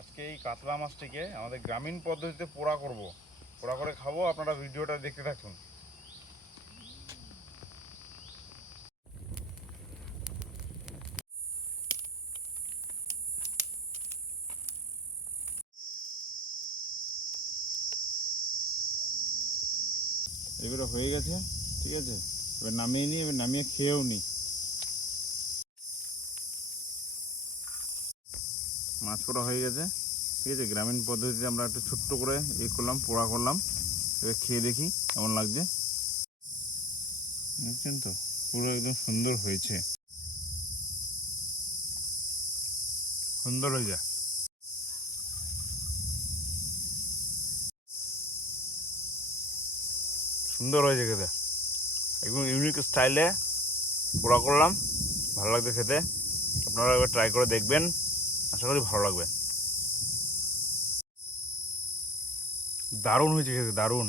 আজকে এই কাতলা মাছটিকে আমাদের গ্রামীণ পদ্ধতিতে পোড়া করব, পোড়া করে খাবো। আপনারা ভিডিওটা দেখতে থাকুন। এবারে হয়ে গেছে, ঠিক আছে। এবার নামিয়ে নিই, এবার নামিয়ে খেয়েও নিই। মাছ পোড়া হয়ে গেছে, ঠিক আছে। গ্রামীণ পদ্ধতিতে আমরা একটু ছোট্ট করে করলাম, পোড়া করলাম। এবার খেয়ে দেখি কেমন লাগছে। দেখছেন তো, পুরো একদম সুন্দর হয়েছে, সুন্দর হয়েছে। সুন্দর হয়েছে খেতে, একদম ইউনিক স্টাইলে পোড়া করলাম। ভালো লাগবে খেতে। আপনারা এবার ট্রাই করে দেখবেন, আশা করি ভালো লাগবে। দারুণ হয়েছে খেতে, দারুণ।